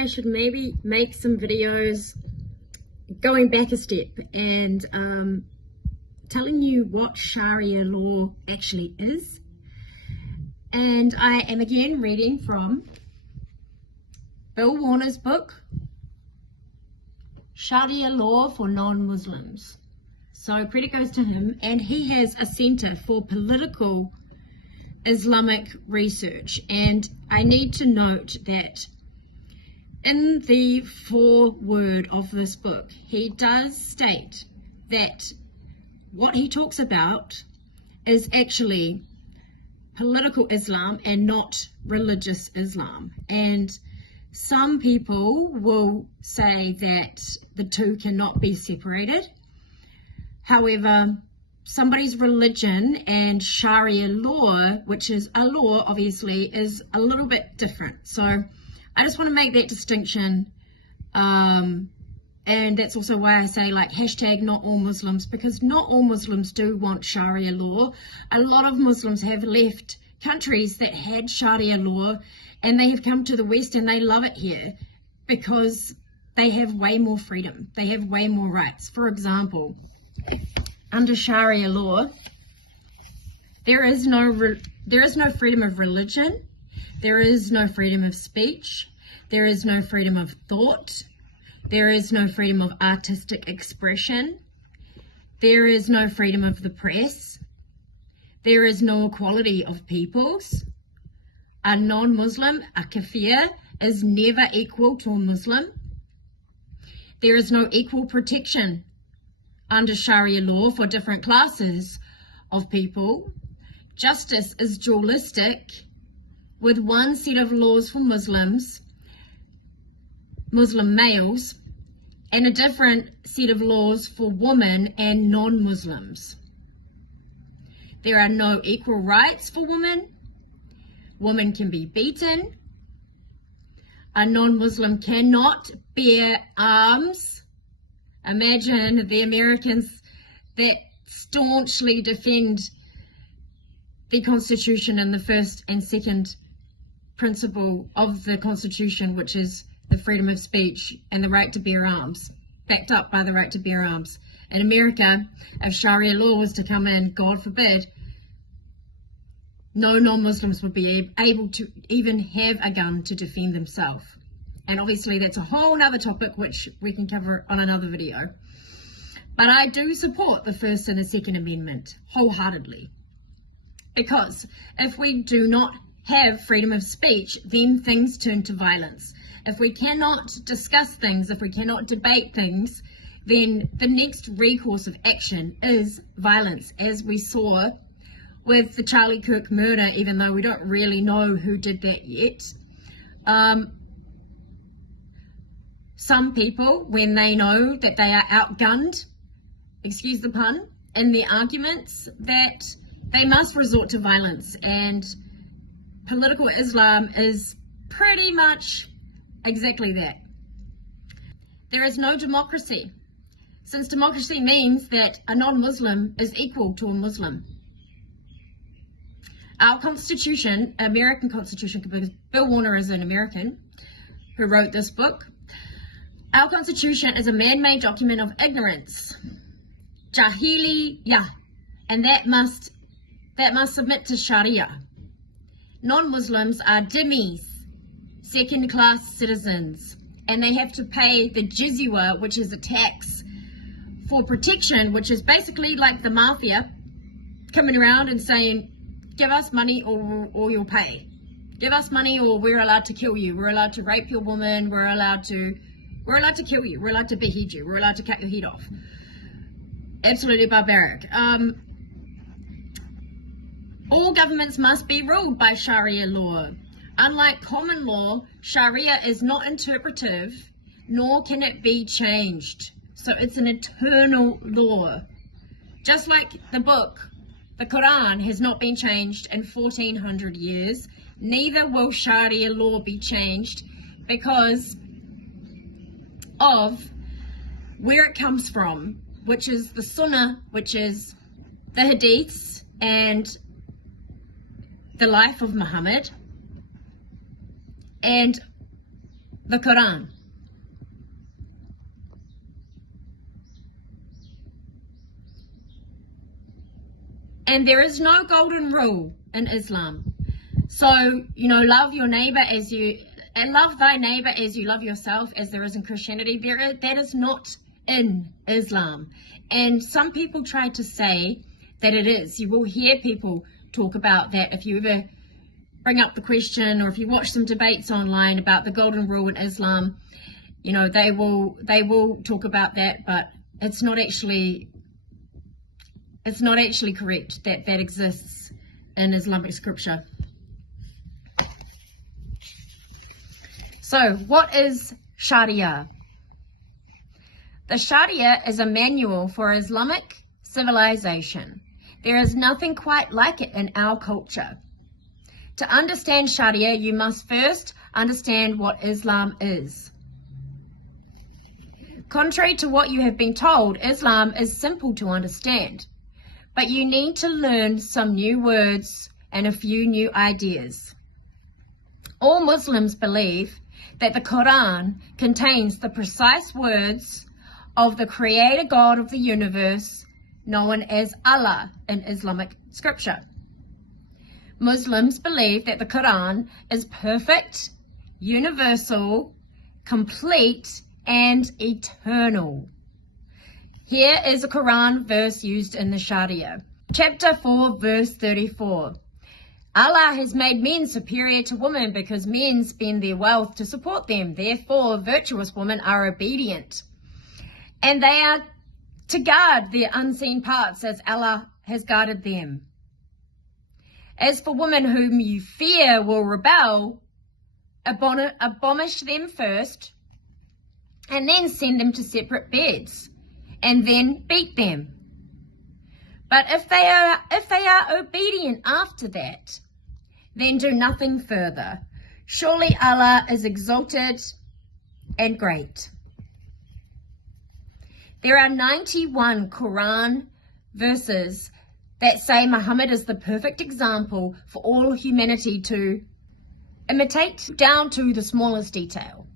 I should maybe make some videos going back a step and telling you what Sharia law actually is. And I am again reading from Bill Warner's book, Sharia Law for Non-Muslims. So credit goes to him, and he has a Center for Political Islamic Research. And I need to note that in the foreword of this book, he does state that what he talks about is actually political Islam and not religious Islam. And some people will say that the two cannot be separated. However, somebody's religion and Sharia law, which is a law obviously, is a little bit different. So I just want to make that distinction, and that's also why I say like hashtag not all Muslims, because not all Muslims do want Sharia law. A lot of Muslims have left countries that had Sharia law and they have come to the West and they love it here because they have way more freedom, they have way more rights. For example, under Sharia law, there is no freedom of religion, there is no freedom of speech, there is no freedom of thought, there is no freedom of artistic expression, there is no freedom of the press, there is no equality of peoples. A non-Muslim, a kafir, is never equal to a Muslim. There is no equal protection under Sharia law for different classes of people. Justice is dualistic, with one set of laws for Muslims, Muslim males, and a different set of laws for women and non-Muslims. There are no equal rights for women. Women can be beaten. A non-Muslim cannot bear arms. Imagine the Americans that staunchly defend the Constitution and the first and second principle of the Constitution, which is the freedom of speech and the right to bear arms, backed up by the right to bear arms. In America, if Sharia law was to come in, God forbid, no non-Muslims would be able to even have a gun to defend themselves. And obviously that's a whole other topic which we can cover on another video. But I do support the First and the Second Amendment wholeheartedly. Because if we do not have freedom of speech, then things turn to violence. If we cannot discuss things, if we cannot debate things, then the next recourse of action is violence, as we saw with the Charlie Kirk murder, even though we don't really know who did that yet. Some people, when they know that they are outgunned, excuse the pun, in their arguments, that they must resort to violence. And political Islam is pretty much exactly that. There is no democracy, since democracy means that a non-Muslim is equal to a Muslim. Our Constitution, American Constitution, because Bill Warner is an American who wrote this book, our Constitution is a man-made document of ignorance, Jahiliyah, and that must submit to Sharia. Non-Muslims are dhimmis, second-class citizens, and they have to pay the jizya, which is a tax for protection, which is basically like the mafia coming around and saying, give us money or you'll pay. Give us money or we're allowed to kill you. We're allowed to rape your woman. We're allowed to kill you. We're allowed to behead you. We're allowed to cut your head off. Absolutely barbaric. All governments must be ruled by Sharia law. Unlike common law, Sharia is not interpretive, nor can it be changed. So it's an eternal law. Just like the book, the Koran has not been changed in 1400 years, neither will Sharia law be changed because of where it comes from, which is the Sunnah, which is the Hadiths and the life of Muhammad, and the Quran. And there is no golden rule in Islam. So, love your neighbor and love thy neighbor as you love yourself, as there is in Christianity. That is not in Islam. And some people try to say that it is. You will hear people talk about that if you ever bring up the question, or if you watch some debates online about the golden rule in Islam. They will talk about that, but it's not actually correct that exists in Islamic scripture. So, what is Sharia? The Sharia is a manual for Islamic civilization. There is nothing quite like it in our culture. To understand Sharia, you must first understand what Islam is. Contrary to what you have been told, Islam is simple to understand, but you need to learn some new words and a few new ideas. All Muslims believe that the Quran contains the precise words of the Creator God of the universe, known as Allah in Islamic scripture. Muslims believe that the Quran is perfect, universal, complete, and eternal. Here is a Quran verse used in the Sharia. Chapter 4, verse 34. Allah has made men superior to women because men spend their wealth to support them. Therefore, virtuous women are obedient, and they are to guard their unseen parts as Allah has guarded them. As for women whom you fear will rebel, admonish them first, and then send them to separate beds, and then beat them. But if they are obedient after that, then do nothing further. Surely Allah is exalted and great. There are 91 Quran verses that say Muhammad is the perfect example for all humanity to imitate, down to the smallest detail.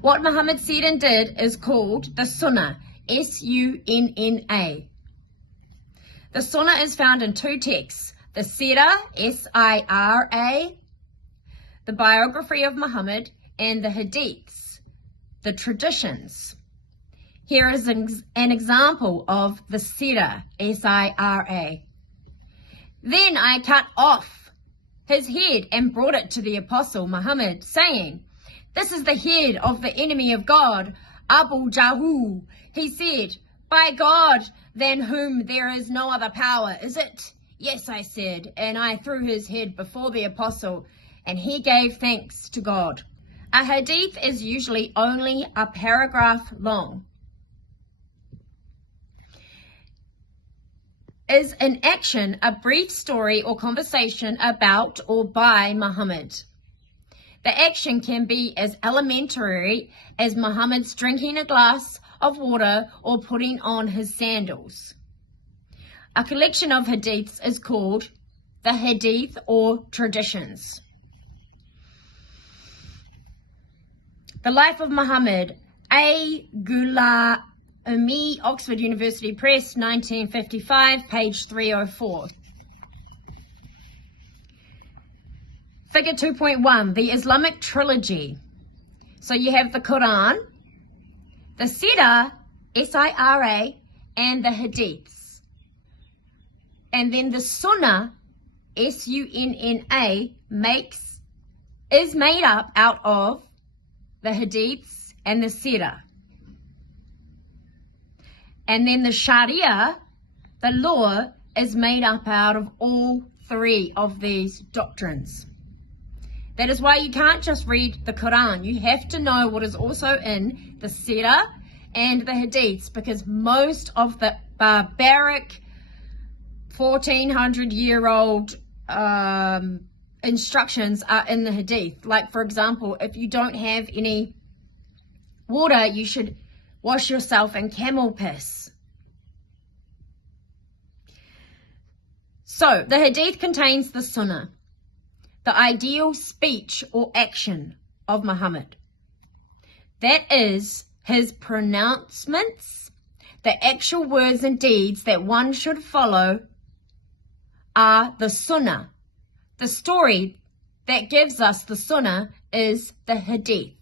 What Muhammad said and did is called the Sunnah, S-U-N-N-A. The Sunnah is found in two texts, the Sira, S-I-R-A, the biography of Muhammad, and the Hadiths, the traditions. Here is an example of the Sira, S-I-R-A. Then I cut off his head and brought it to the Apostle Muhammad, saying, "This is the head of the enemy of God, Abu Jahl." He said, "By God, than whom there is no other power, is it?" "Yes," I said, and I threw his head before the apostle, and he gave thanks to God. A hadith is usually only a paragraph long. Is in action a brief story or conversation about or by Muhammad. The action can be as elementary as Muhammad's drinking a glass of water or putting on his sandals. A collection of hadiths is called the hadith or traditions. The Life of Muhammad, A. Gula Umi, Oxford University Press, 1955, page 304. Figure 2.1, the Islamic Trilogy. So you have the Quran, the Sira, S-I-R-A, and the Hadiths. And then the Sunnah, S-U-N-N-A, is made up out of the Hadiths and the Sira. And then the Sharia, the law, is made up out of all three of these doctrines. That is why you can't just read the Quran. You have to know what is also in the Sira and the Hadiths, because most of the barbaric 1400-year-old instructions are in the Hadith. Like, for example, if you don't have any water, you should wash yourself in camel piss. So, the Hadith contains the Sunnah, the ideal speech or action of Muhammad. That is, his pronouncements, the actual words and deeds that one should follow, are the sunnah. The story that gives us the sunnah is the hadith.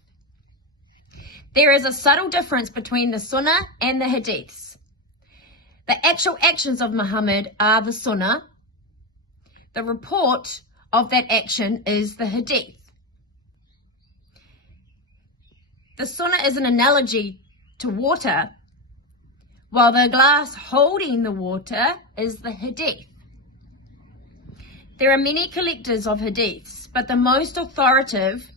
There is a subtle difference between the sunnah and the hadiths. The actual actions of Muhammad are the sunnah. The report of that action is the hadith. The sunnah is an analogy to water, while the glass holding the water is the hadith. There are many collectors of hadiths, but the most authoritative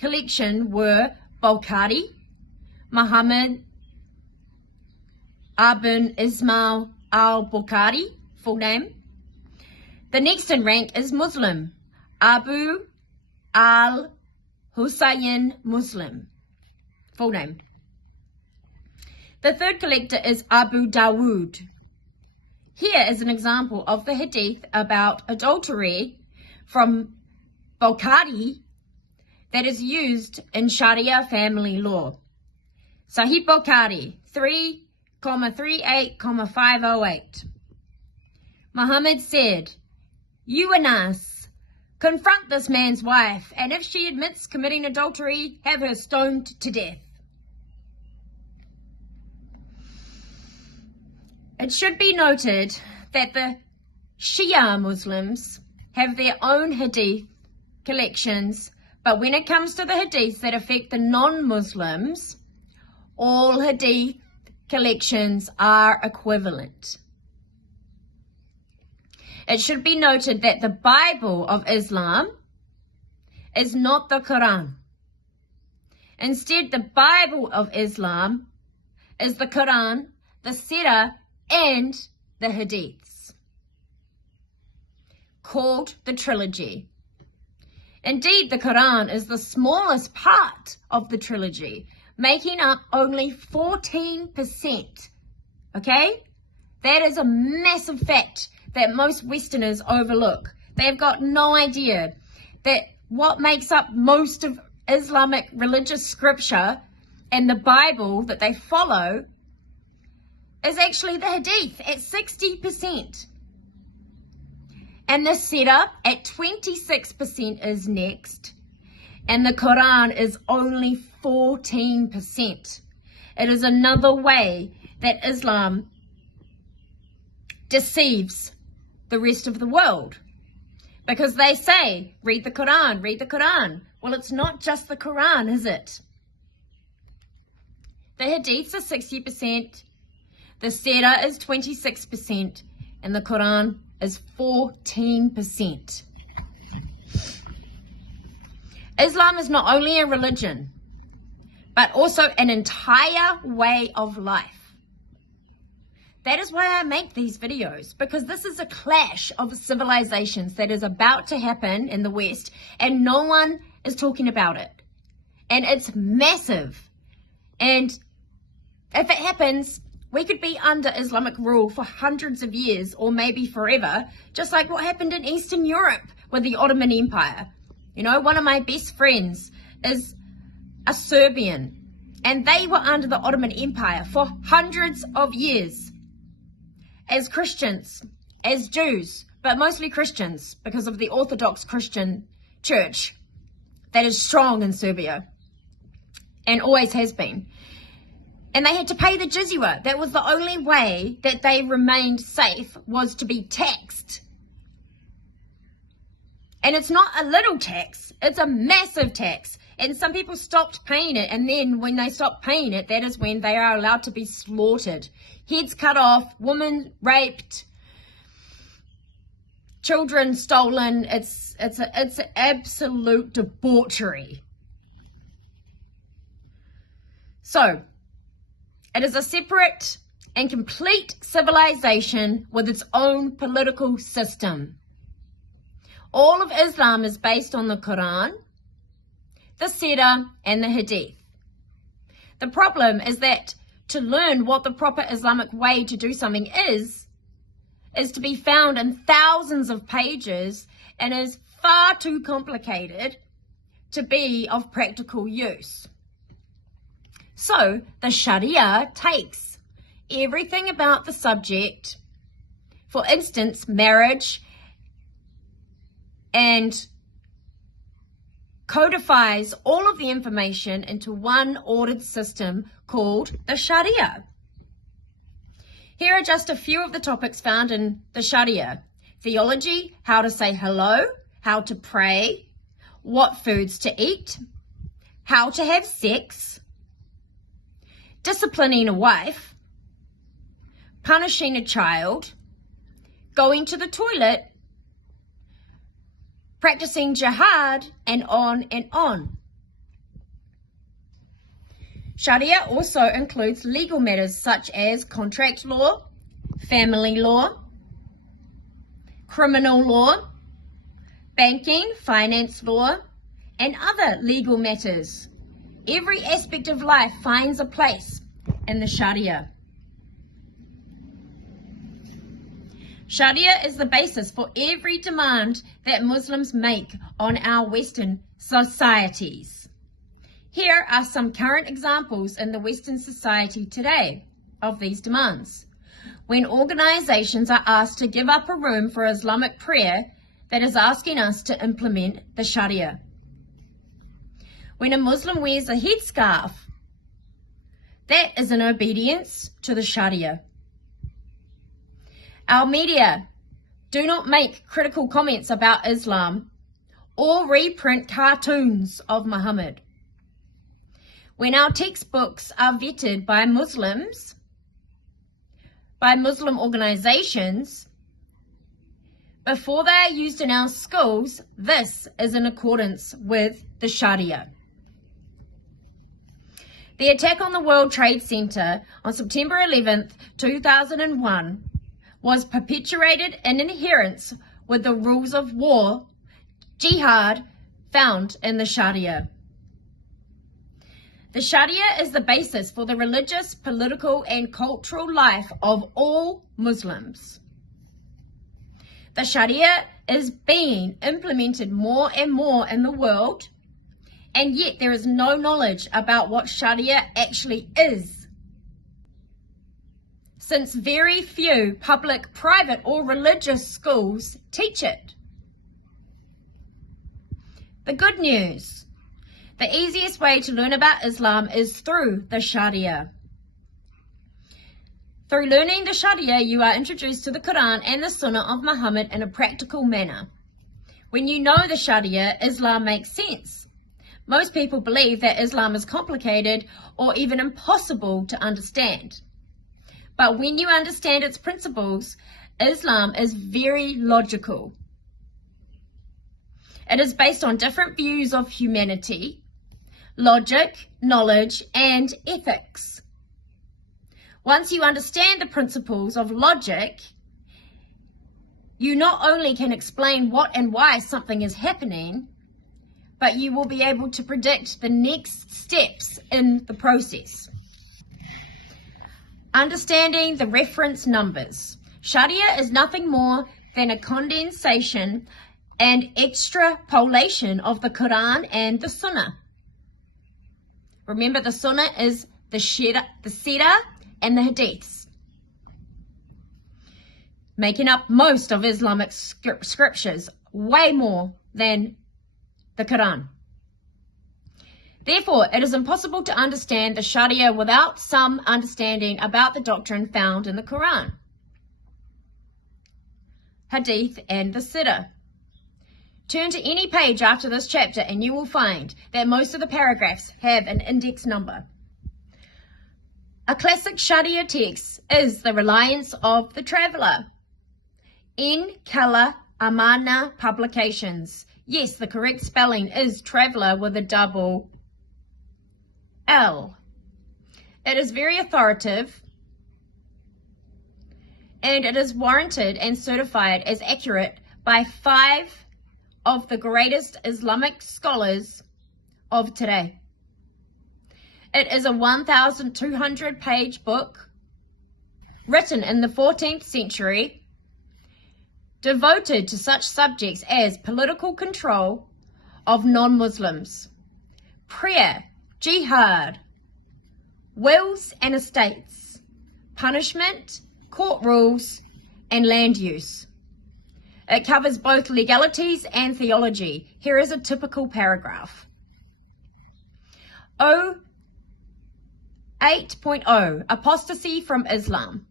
collection were Bukhari, Muhammad ibn Ismail al-Bukhari, full name. The next in rank is Muslim, Abu al-Husayn Muslim, full name. The third collector is Abu Dawood. Here is an example of the hadith about adultery from Bukhari that is used in Sharia family law. Sahih Bukhari 3,38,508. Muhammad said, "You Anas, confront this man's wife, and if she admits committing adultery, have her stoned to death." It should be noted that the Shia Muslims have their own hadith collections, but when it comes to the hadiths that affect the non-Muslims, all hadith collections are equivalent. It should be noted that the Bible of Islam is not the Quran. Instead, the Bible of Islam is the Koran, the Sira, and the Hadiths, called the Trilogy. Indeed, the Quran is the smallest part of the trilogy, making up only 14%. Okay? That is a massive fact that most Westerners overlook. They've got no idea that what makes up most of Islamic religious scripture and the Bible that they follow is actually the Hadith at 60%. And the Sira at 26% is next. And the Quran is only 14%. It is another way that Islam deceives the rest of the world. Because they say, read the Quran, read the Quran. Well, it's not just the Quran, is it? The Hadiths are 60%. The Sira is 26%, and the Quran is 14%. Islam is not only a religion, but also an entire way of life. That is why I make these videos, because this is a clash of civilizations that is about to happen in the West, and no one is talking about it. And it's massive. And if it happens, we could be under Islamic rule for hundreds of years or maybe forever, just like what happened in Eastern Europe with the Ottoman Empire. You know, one of my best friends is a Serbian, and they were under the Ottoman Empire for hundreds of years as Christians, as Jews, but mostly Christians because of the Orthodox Christian church that is strong in Serbia and always has been. And they had to pay the jizya. That was the only way that they remained safe, was to be taxed. And it's not a little tax, it's a massive tax. And some people stopped paying it, and then when they stopped paying it, that is when they are allowed to be slaughtered. Heads cut off, women raped, children stolen. It's absolute debauchery. So, it is a separate and complete civilization with its own political system. All of Islam is based on the Quran, the Sira, and the Hadith. The problem is that to learn what the proper Islamic way to do something is to be found in thousands of pages and is far too complicated to be of practical use. So the Sharia takes everything about the subject, for instance, marriage, and codifies all of the information into one ordered system called the Sharia. Here are just a few of the topics found in the Sharia. Theology, how to say hello, how to pray, what foods to eat, how to have sex, disciplining a wife, punishing a child, going to the toilet, practicing jihad, and on and on. Sharia also includes legal matters such as contract law, family law, criminal law, banking, finance law, and other legal matters. Every aspect of life finds a place in the Sharia. Sharia is the basis for every demand that Muslims make on our Western societies. Here are some current examples in the Western society today of these demands. When organizations are asked to give up a room for Islamic prayer, that is asking us to implement the Sharia. When a Muslim wears a headscarf, that is an obedience to the Sharia. Our media do not make critical comments about Islam or reprint cartoons of Muhammad. When our textbooks are vetted by Muslims, by Muslim organizations, before they are used in our schools, this is in accordance with the Sharia. The attack on the World Trade Center on September 11th, 2001 was perpetuated in adherence with the rules of war, jihad, found in the Sharia. The Sharia is the basis for the religious, political, and cultural life of all Muslims. The Sharia is being implemented more and more in the world, and yet there is no knowledge about what Sharia actually is, since very few public, private, or religious schools teach it. The good news: the easiest way to learn about Islam is through the Sharia. Through learning the Sharia, you are introduced to the Koran and the Sunnah of Muhammad in a practical manner. When you know the Sharia, Islam makes sense. Most people believe that Islam is complicated or even impossible to understand. But when you understand its principles, Islam is very logical. It is based on different views of humanity, logic, knowledge, and ethics. Once you understand the principles of logic, you not only can explain what and why something is happening, but you will be able to predict the next steps in the process. Understanding the reference numbers. Sharia is nothing more than a condensation and extrapolation of the Quran and the Sunnah. Remember, the Sunnah is the Sira and the Hadiths, making up most of Islamic scriptures, way more than the Quran. Therefore, it is impossible to understand the Sharia without some understanding about the doctrine found in the Quran, Hadith, and the Sira. Turn to any page after this chapter and you will find that most of the paragraphs have an index number. A classic Sharia text is The Reliance of the Traveller, in Kala Amana Publications. Yes, the correct spelling is traveller with a double L. It is very authoritative, and it is warranted and certified as accurate by 5 of the greatest Islamic scholars of today. It is a 1,200-page book written in the 14th century, devoted to such subjects as political control of non-Muslims, prayer, jihad, wills and estates, punishment, court rules, and land use. It covers both legalities and theology. Here is a typical paragraph. 8.0 Apostasy from Islam.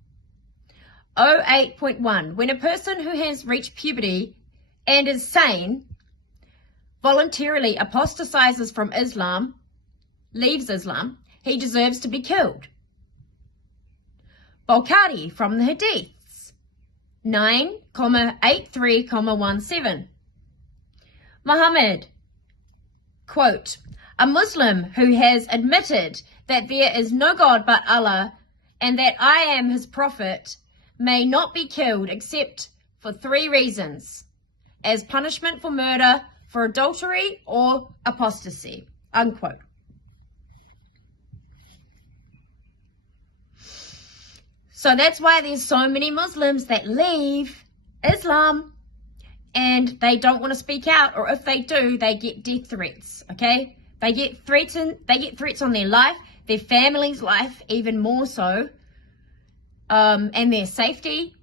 8.1 When a person who has reached puberty and is sane voluntarily apostatizes from Islam, leaves Islam, he deserves to be killed. Bukhari from the Hadiths 9,83,17. Muhammad, quote, a Muslim who has admitted that there is no God but Allah and that I am his prophet may not be killed except for 3 reasons: as punishment for murder, for adultery, or apostasy, unquote. So that's why there's so many Muslims that leave Islam and they don't want to speak out, or if they do, they get death threats, okay? They get threats on their life, their family's life, even more so, and their safety.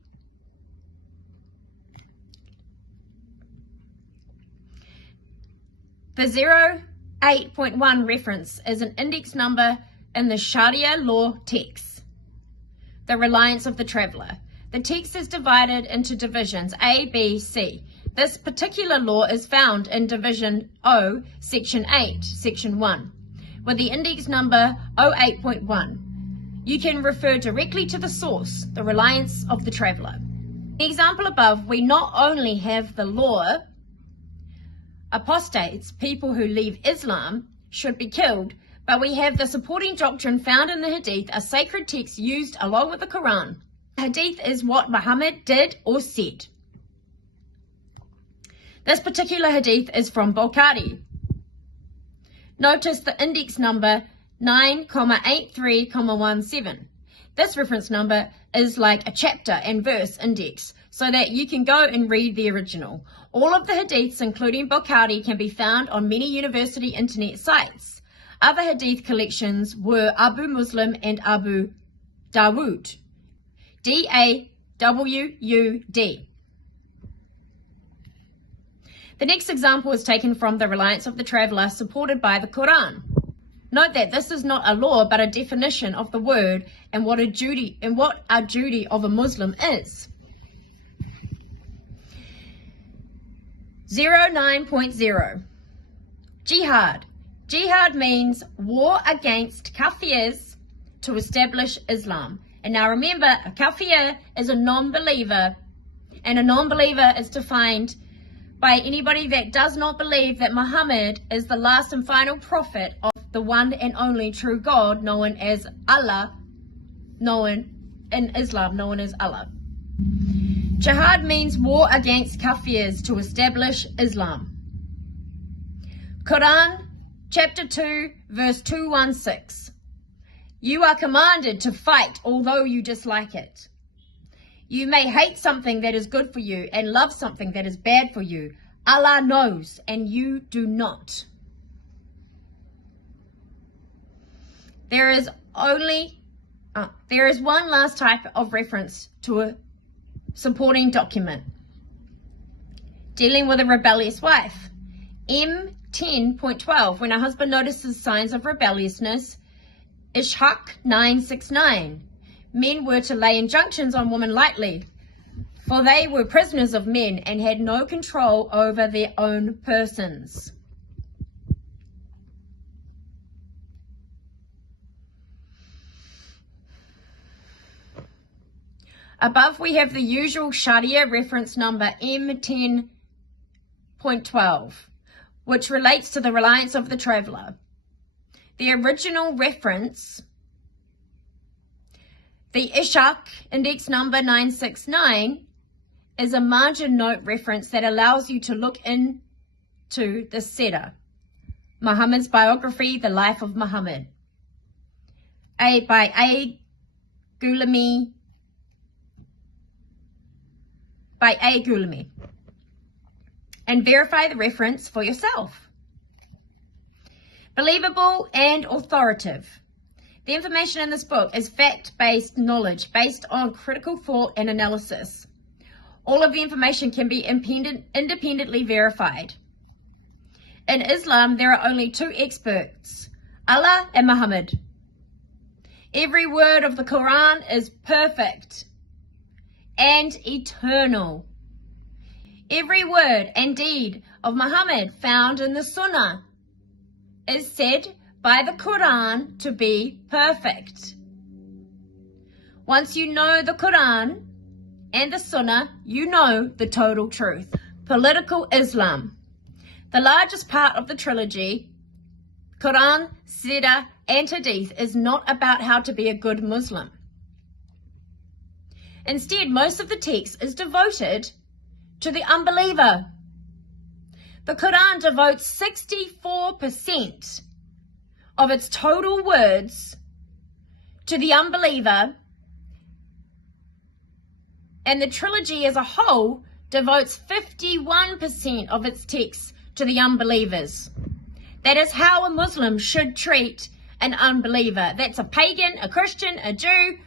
The 08.1 reference is an index number in the Sharia law texts, the reliance of the traveller. The text is divided into divisions A, B, C. This particular law is found in Division O, Section 8, Section 1, with the index number 08.1. You can refer directly to the source, the reliance of the traveller. In the example above, we not only have the law, apostates, people who leave Islam, should be killed, but we have the supporting doctrine found in the Hadith, a sacred text used along with the Koran. Hadith is what Muhammad did or said. This particular Hadith is from Bukhari. Notice the index number 9,83,17. This reference number is like a chapter and verse index, so that you can go and read the original. All of the Hadiths, including Bukhari, can be found on many university internet sites. Other Hadith collections were Abu Muslim and Abu Dawud. D-A-W-U-D. The next example is taken from the reliance of the traveller, supported by the Quran. Note that this is not a law, but a definition of the word and what a duty of a Muslim is. 09.0 Jihad. Jihad means war against kafirs to establish Islam. And now remember, a kafir is a non-believer, and a non-believer is defined by anybody that does not believe that Muhammad is the last and final prophet of the one and only true God, known as Allah, known in Islam, known as Allah. Jihad means war against kafirs to establish Islam. Quran, chapter 2, verse 216. You are commanded to fight although you dislike it. You may hate something that is good for you and love something that is bad for you. Allah knows and you do not. There is one last type of reference to a supporting document dealing with a rebellious wife. M10.12, when a husband notices signs of rebelliousness. Ishaq 969. Men were to lay injunctions on women lightly, for they were prisoners of men and had no control over their own persons. Above we have the usual Sharia reference number M10.12, which relates to the reliance of the traveller. The original reference, the Ishaq index number 969, is a margin note reference that allows you to look into the Sira, Muhammad's biography, The Life of Muhammad, by A. Gulami, and verify the reference for yourself. Believable and authoritative. The information in this book is fact-based knowledge based on critical thought and analysis. All of the information can be independently verified. In Islam, there are only two experts, Allah and Muhammad. Every word of the Koran is perfect and eternal. Every word and deed of Muhammad found in the Sunnah is said by the Quran to be perfect. Once you know the Quran and the Sunnah, you know the total truth. Political Islam. The largest part of the trilogy, Quran, Sira, and Hadith, is not about how to be a good Muslim. Instead, most of the text is devoted to the unbeliever. The Quran devotes 64% of its total words to the unbeliever, and the trilogy as a whole devotes 51% of its text to the unbelievers. That is how a Muslim should treat an unbeliever. That's a pagan, a Christian, a Jew,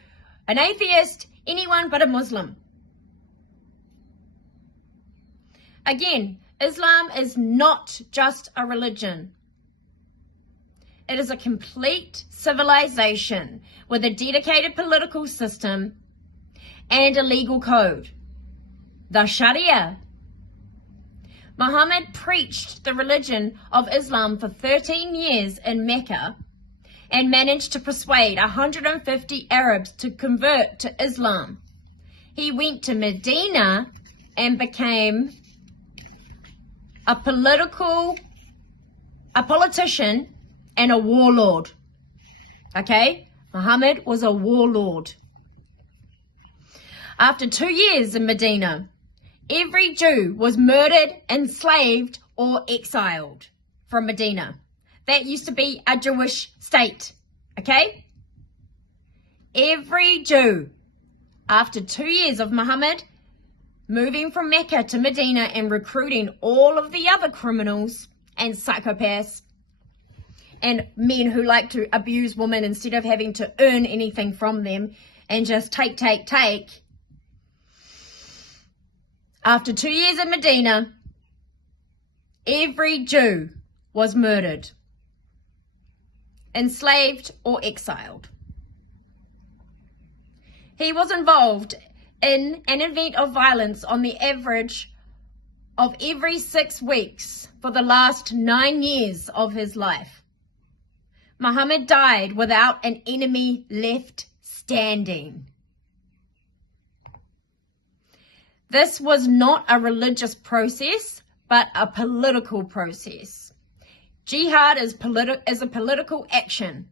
an atheist, anyone but a Muslim. Again, Islam is not just a religion. It is a complete civilization with a dedicated political system and a legal code, the Sharia. Muhammad preached the religion of Islam for 13 years in Mecca and managed to persuade 150 Arabs to convert to Islam. He went to Medina and became a politician and a warlord. Okay? Muhammad was a warlord. After 2 years in Medina, every Jew was murdered, enslaved, or exiled from Medina. That used to be a Jewish state. Okay? Every Jew, after 2 years of Muhammad moving from Mecca to Medina and recruiting all of the other criminals and psychopaths and men who like to abuse women instead of having to earn anything from them and just take. After 2 years in Medina, every Jew was murdered, enslaved, or exiled. He was involved in an event of violence on the average of every 6 weeks for the last 9 years of his life. Muhammad died without an enemy left standing. This was not a religious process, but a political process. Jihad is a political action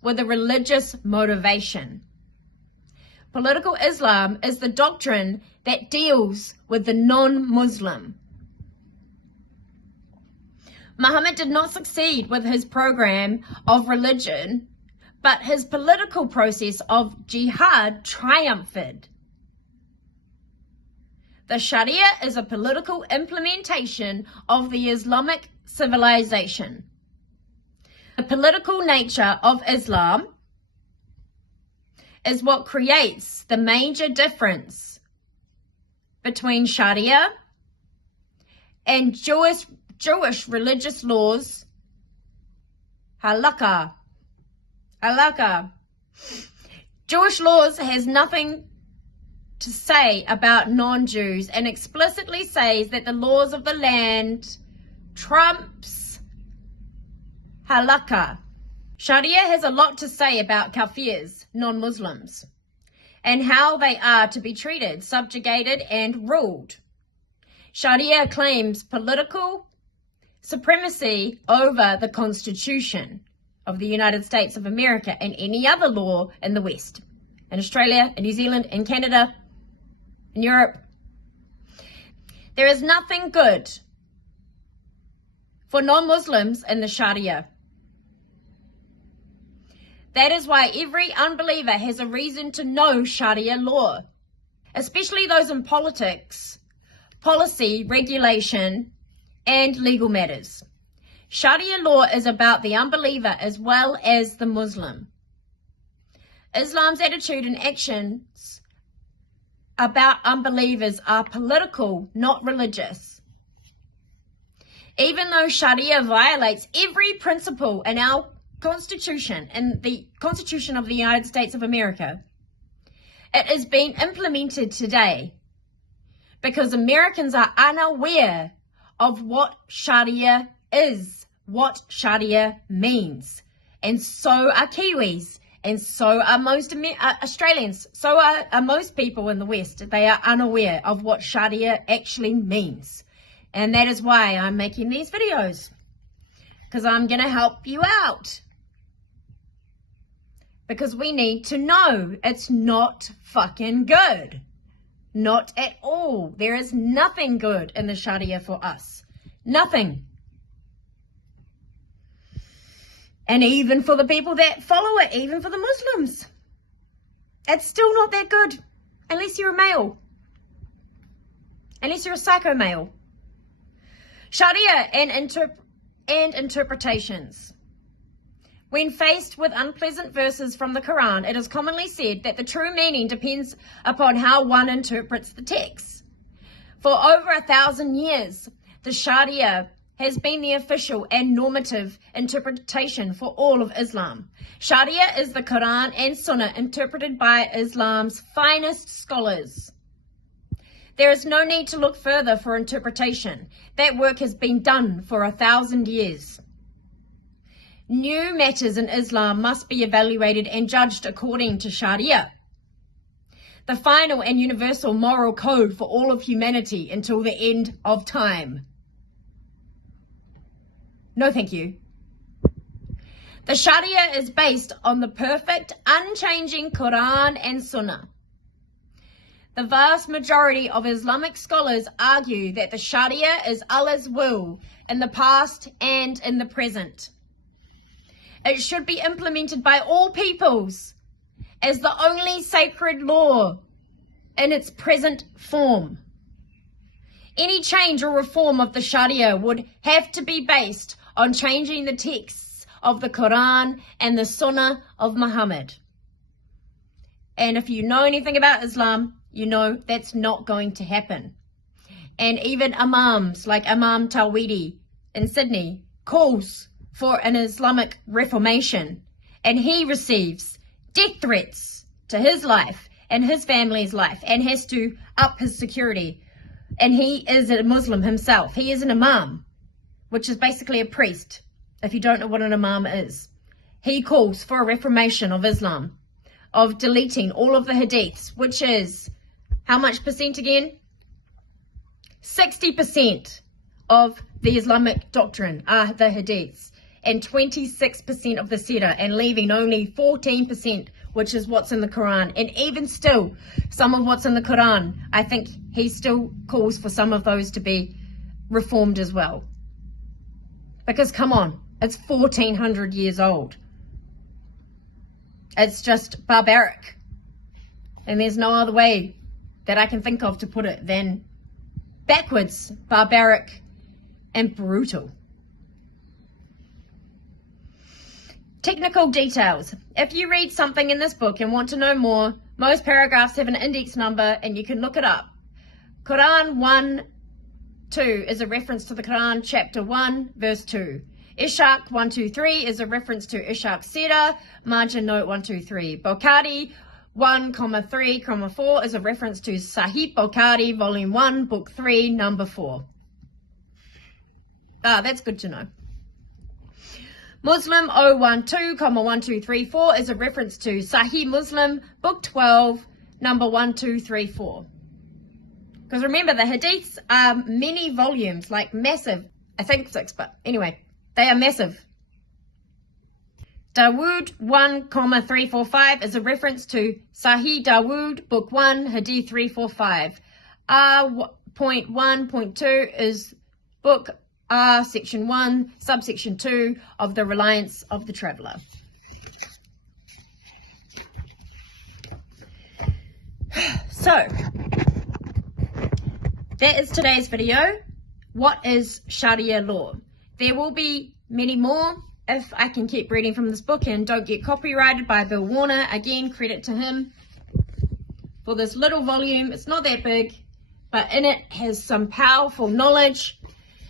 with a religious motivation. Political Islam is the doctrine that deals with the non-Muslim. Muhammad did not succeed with his program of religion, but his political process of jihad triumphed. The Sharia is a political implementation of the Islamic civilization. The political nature of Islam is what creates the major difference between Sharia and Jewish religious laws, halakha. Jewish laws has nothing to say about non-Jews and explicitly says that the laws of the land trumps halakha. Sharia has a lot to say about kafirs, non-Muslims, and how they are to be treated, subjugated, and ruled. Sharia claims political supremacy over the Constitution of the United States of America and any other law in the West, in Australia, in New Zealand, in Canada, in Europe. There is nothing good for non-Muslims in the Sharia. That is why every unbeliever has a reason to know Sharia law, especially those in politics, policy, regulation, and legal matters. Sharia law is about the unbeliever as well as the Muslim. Islam's attitude and actions about unbelievers are political, not religious. Even though Sharia violates every principle in our Constitution, in the Constitution of the United States of America, it is being implemented today because Americans are unaware of what Sharia is, what Sharia means. And so are Kiwis, and so are most Australians, so are most people in the West. They are unaware of what Sharia actually means. And that is why I'm making these videos, because I'm going to help you out. Because we need to know it's not fucking good. Not at all. There is nothing good in the Sharia for us. Nothing. And even for the people that follow it, even for the Muslims, it's still not that good. Unless you're a male. Unless you're a psycho male. Sharia and interpretations. When faced with unpleasant verses from the Quran, it is commonly said that the true meaning depends upon how one interprets the text. For over 1,000 years, the Sharia has been the official and normative interpretation for all of Islam. Sharia is the Quran and Sunnah interpreted by Islam's finest scholars. There is no need to look further for interpretation. That work has been done for 1,000 years. New matters in Islam must be evaluated and judged according to Sharia, the final and universal moral code for all of humanity until the end of time. No, thank you. The Sharia is based on the perfect, unchanging Quran and Sunnah. The vast majority of Islamic scholars argue that the Sharia is Allah's will in the past and in the present. It should be implemented by all peoples as the only sacred law in its present form. Any change or reform of the Sharia would have to be based on changing the texts of the Quran and the Sunnah of Muhammad. And if you know anything about Islam, you know that's not going to happen. And even imams like Imam Tawhidi in Sydney calls for an Islamic reformation, and he receives death threats to his life and his family's life and has to up his security. And he is a Muslim himself. He is an imam, which is basically a priest, if you don't know what an imam is. He calls for a reformation of Islam, of deleting all of the hadiths, which is, how much percent again? 60% of the Islamic doctrine are the hadiths, and 26% of the Sira, and leaving only 14%, which is what's in the Quran. And even still, some of what's in the Quran, I think he still calls for some of those to be reformed as well. Because come on, it's 1400 years old. It's just barbaric. And there's no other way that I can think of to put it than backwards, barbaric, and brutal. Technical details. If you read something in this book and want to know more, most paragraphs have an index number and you can look it up. Quran 1:2 is a reference to the Quran chapter 1 verse 2. Ishaq 123 is a reference to Ishaq Sira, margin note 123. Bukhari 1,3,4 is a reference to Sahih Bukhari volume 1 book 3 number 4. That's good to know. Muslim 012,1234 is a reference to Sahih Muslim, Book 12, number 1234. Because remember, the Hadiths are many volumes, like massive. I think 6, but anyway, they are massive. Dawood 1,345 is a reference to Sahih Dawood, Book 1, Hadith 345. R.1.2 is Book R, Section 1, Subsection 2 of the Reliance of the Traveller. So, that is today's video. What is Sharia law? There will be many more if I can keep reading from this book and don't get copyrighted by Bill Warner, again, credit to him for this little volume. It's not that big, but in it has some powerful knowledge.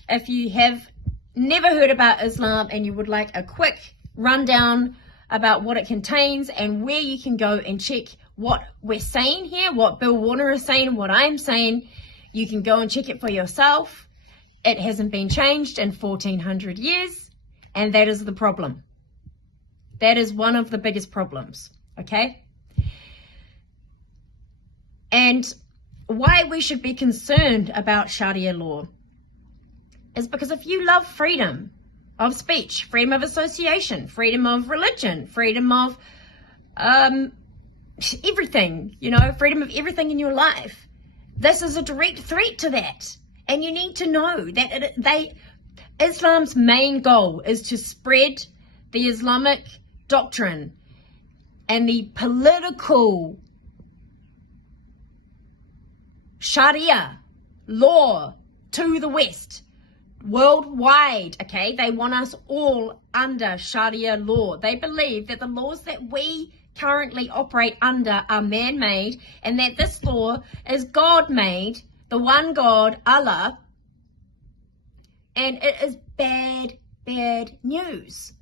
If you have never heard about Islam and you would like a quick rundown about what it contains and where you can go and check what we're saying here, what Bill Warner is saying, what I'm saying, you can go and check it for yourself. It hasn't been changed in 1400 years, and that is the problem. That is one of the biggest problems, okay? And why we should be concerned about Sharia law is because if you love freedom of speech, freedom of association, freedom of religion, freedom of everything, you know, freedom of everything in your life, this is a direct threat to that. And you need to know that Islam's main goal is to spread the Islamic doctrine and the political Sharia law to the West, worldwide, okay? They want us all under Sharia law. They believe that the laws that we currently operate under are man-made, and that this law is God-made, the one God, Allah, and it is bad news.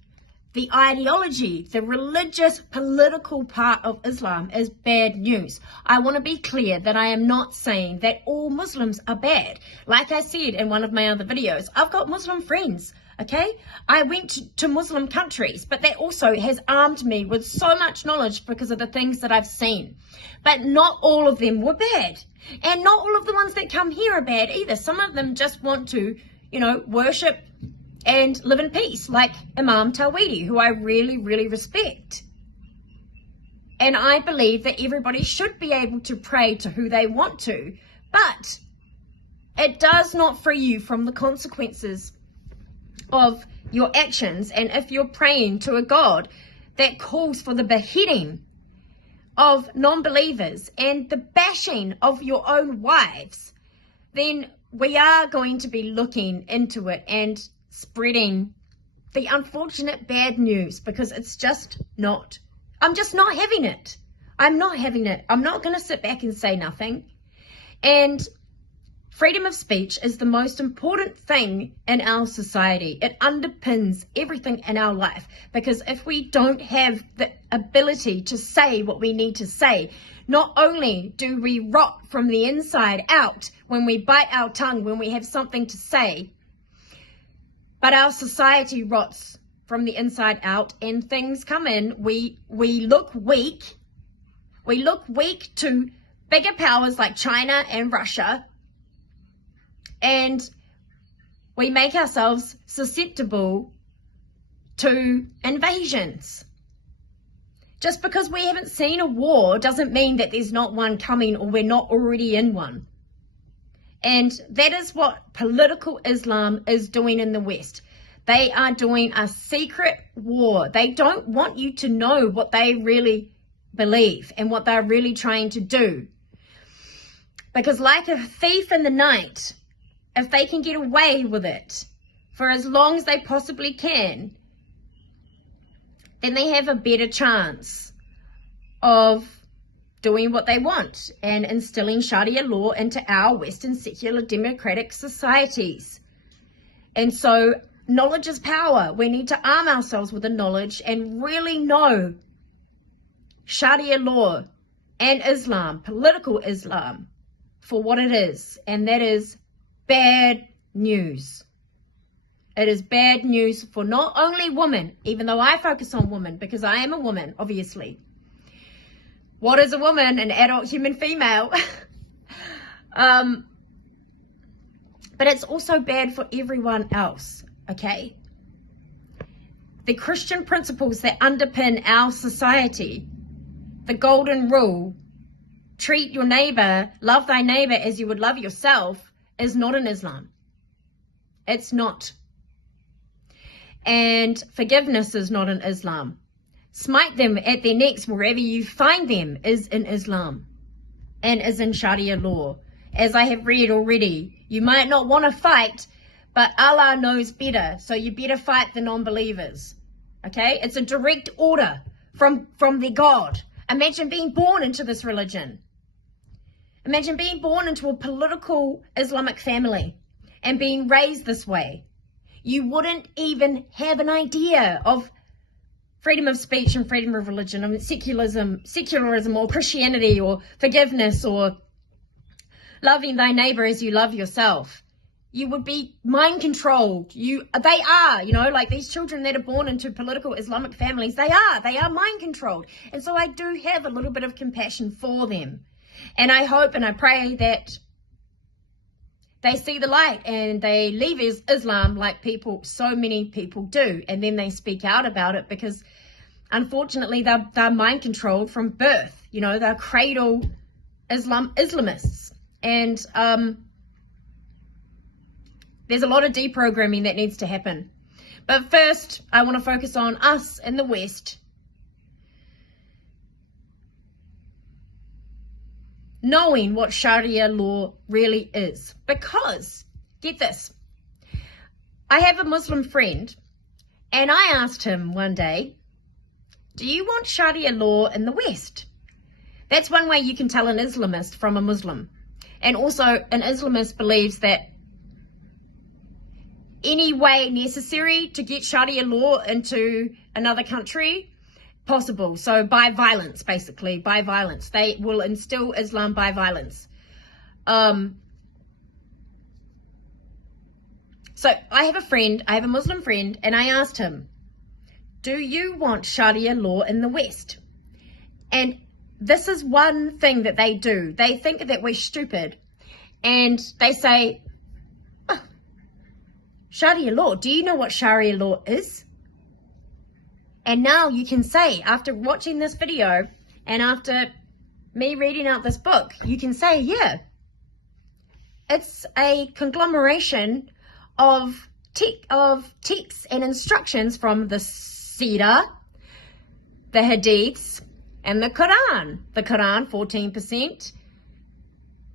The ideology, the religious, political part of Islam is bad news. I want to be clear that I am not saying that all Muslims are bad. Like I said in one of my other videos, I've got Muslim friends, okay? I went to Muslim countries, but that also has armed me with so much knowledge because of the things that I've seen. But not all of them were bad. And not all of the ones that come here are bad either. Some of them just want to, you know, worship and live in peace, like Imam Tawhidi, who I really, really respect. And I believe that everybody should be able to pray to who they want to, but it does not free you from the consequences of your actions. And if you're praying to a God that calls for the beheading of non-believers and the bashing of your own wives, then we are going to be looking into it and spreading the unfortunate bad news, because it's just not, I'm just not having it. I'm not having it. I'm not going to sit back and say nothing. And freedom of speech is the most important thing in our society. It underpins everything in our life, because if we don't have the ability to say what we need to say, not only do we rot from the inside out when we bite our tongue, when we have something to say, but our society rots from the inside out, and things come in. We look weak. We look weak to bigger powers like China and Russia, and we make ourselves susceptible to invasions. Just because we haven't seen a war doesn't mean that there's not one coming, or we're not already in one. And that is what political Islam is doing in the West. They are doing a secret war. They don't want you to know what they really believe and what they're really trying to do. Because like a thief in the night, if they can get away with it for as long as they possibly can, then they have a better chance of doing what they want and instilling Sharia law into our Western secular democratic societies. And so knowledge is power. We need to arm ourselves with the knowledge and really know Sharia law and Islam, political Islam, for what it is. And that is bad news. It is bad news for not only women, even though I focus on women because I am a woman, obviously. What is a woman? An adult human female. But it's also bad for everyone else, okay? The Christian principles that underpin our society, the golden rule, treat your neighbor, love thy neighbor as you would love yourself, is not in Islam. It's not. And forgiveness is not in Islam. Smite them at their necks wherever you find them is in Islam and is in Sharia law. As I have read already, you might not want to fight, but Allah knows better, so you better fight the non-believers. Okay, it's a direct order from their God. Imagine being born into this religion. Imagine being born into a political Islamic family and being raised this way. You wouldn't even have an idea of freedom of speech and freedom of religion, I mean, secularism or Christianity or forgiveness or loving thy neighbor as you love yourself. You would be mind controlled. They are, like these children that are born into political Islamic families, they are mind controlled. And so I do have a little bit of compassion for them. And I hope and I pray that they see the light and they leave Islam like so many people do. And then they speak out about it because unfortunately they're mind controlled from birth. They're cradle Islamists. And there's a lot of deprogramming that needs to happen. But first, I want to focus on us in the West knowing what Sharia law really is. Because, get this, I have a Muslim friend and I asked him one day, do you want Sharia law in the West? That's one way you can tell an Islamist from a Muslim. And also an Islamist believes that any way necessary to get Sharia law into another country, possible. So by violence, basically, by violence. They will instill Islam by violence. So I have a Muslim friend, and I asked him, do you want Sharia law in the West? And this is one thing that they do. They think that we're stupid. And they say, oh, Sharia law, do you know what Sharia law is? And now you can say, after watching this video and after me reading out this book, you can say, yeah, it's a conglomeration of texts and instructions from the Sira, the Hadiths, and the Koran. The Koran, 14%,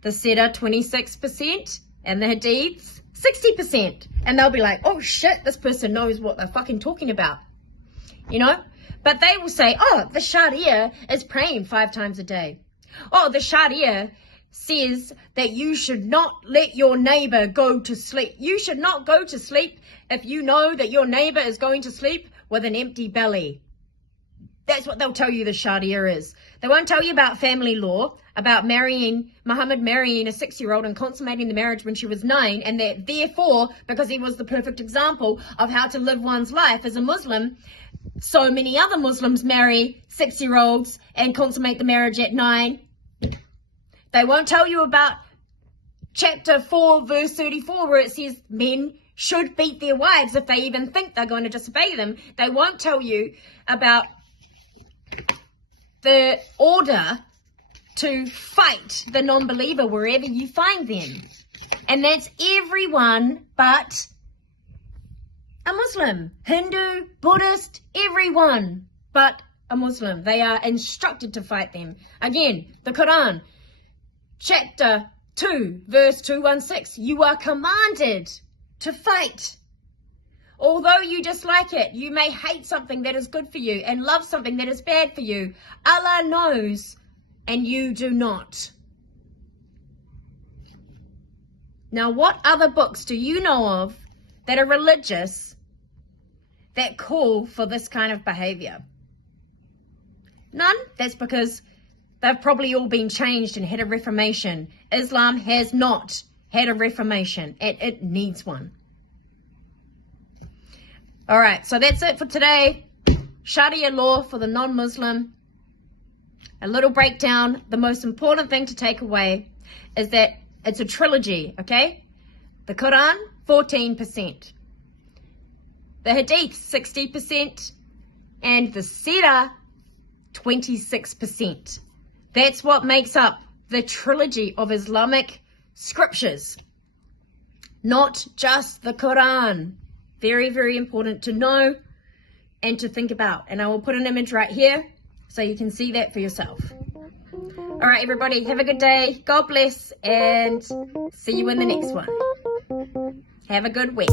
the Sira, 26%, and the Hadiths, 60%. And they'll be like, oh shit, this person knows what they're fucking talking about. But they will say, oh, the Sharia is praying 5 times a day. Oh, the Sharia says that you should not let your neighbor go to sleep. You should not go to sleep if you know that your neighbor is going to sleep with an empty belly. That's what they'll tell you the Sharia is. They won't tell you about family law, about Muhammad marrying a 6-year-old and consummating the marriage when she was 9, and that therefore, because he was the perfect example of how to live one's life as a Muslim, so many other Muslims marry 6-year-olds and consummate the marriage at 9. They won't tell you about chapter 4, verse 34, where it says men should beat their wives if they even think they're going to disobey them. They won't tell you about the order to fight the non-believer wherever you find them. And that's everyone but a Muslim, Hindu, Buddhist, everyone but a Muslim. They are instructed to fight them. Again, the Quran, chapter 2, verse 216, you are commanded to fight. Although you dislike it, you may hate something that is good for you and love something that is bad for you. Allah knows and you do not. Now, what other books do you know of that are religious that call for this kind of behavior? None. That's because they've probably all been changed and had a reformation. Islam has not had a reformation, and it needs one. All right, so that's it for today. Sharia law for the non-Muslim. A little breakdown. The most important thing to take away is that it's a trilogy, okay? The Quran, 14%. The Hadith, 60%. And the Sira, 26%. That's what makes up the trilogy of Islamic scriptures. Not just the Quran. Very, very important to know and to think about. And I will put an image right here so you can see that for yourself. All right, everybody, have a good day. God bless, and see you in the next one. Have a good week.